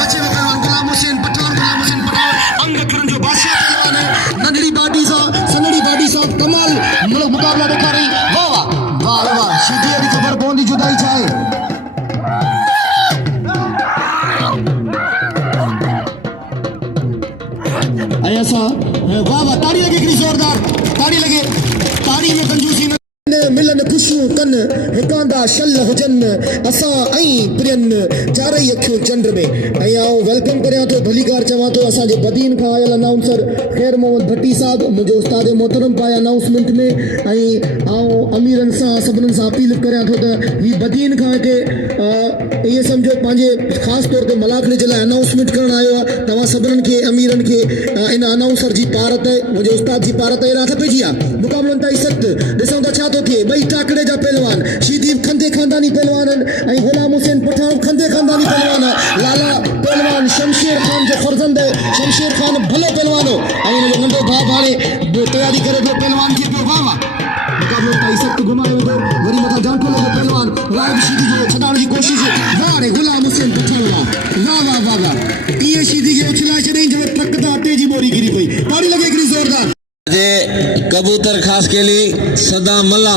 बचे हुए पहलवान गुलाम हुसैन पठान अंग करन जो बादशाह पहलवान है नंढड़ी बाडी सा सनड़ी बाडी सा कमाल मुकाबला दिखा रही वाह वाह वाह वाह शीदी की खबर पवंदी जुदाई चाहे ऐसा वाह वाह ताड़ी लगे हिकिड़ी जोरदार ताड़ी लगे ताड़ी में कंजूसी न मिलन खुशियूं कन हिकांदा शल हुजन असां ऐं प्रियन चारई अखियूं चंड में ऐं आऊं वेलकम करियां थो भलीकार चवां थो असांजे बदीन खां आयल अनाउंसर ख़ैर मोहम्मद भट्टी साहब मुंहिंजो उस्ताद मोहतरम पाए अनाउंसमेंट में ऐं आऊं अमीरनि सां सभिनीनि सां अपील करियां थो त ही बदीन खां हिते इहे सम्झो पंहिंजे ख़ासि तौर ते मलाखड़े जे लाइ अनाउंसमेंट करणु आयो आहे तव्हां सभिनीनि खे अमीरनि खे इन अनाउंसर जी पारत मुंहिंजे उस्ताद जी पारत हेॾा पइजी आहे मुक़ाबलनि ताईं सख़्तु ॾिसूं था छा थो थिए ॿई टाकड़े जा पहलवान शीदी खंदे खानदानी पहलवान ऐं गुलाम हुसैन पठान खंदे खानदानी पहलवान लाला पहलवान शमशेर खान जो फर्जंद शमशेर खान भलो पहलवान हो ऐं हुनजो नंढो भाउ हाणे तयारी करे थो पहलवान खे पियो वाह वाह मुक़ाबलो ताईं सख़्तु घुमायो वेंदो वरी मथां जांटो लॻो पहलवान राहिब शीदी जो छॾाइण जी कोशिशि वाह रे गुलाम हुसैन पठान वाह वाह वाह वाह ईअं शीदी खे उछलाए छॾियईं जो ट्रक तां अटे जी बोरी गिरी पई ताड़ी लॻे हिकिड़ी ज़ोरदार कबूतर खास के लिए सदा मल्ला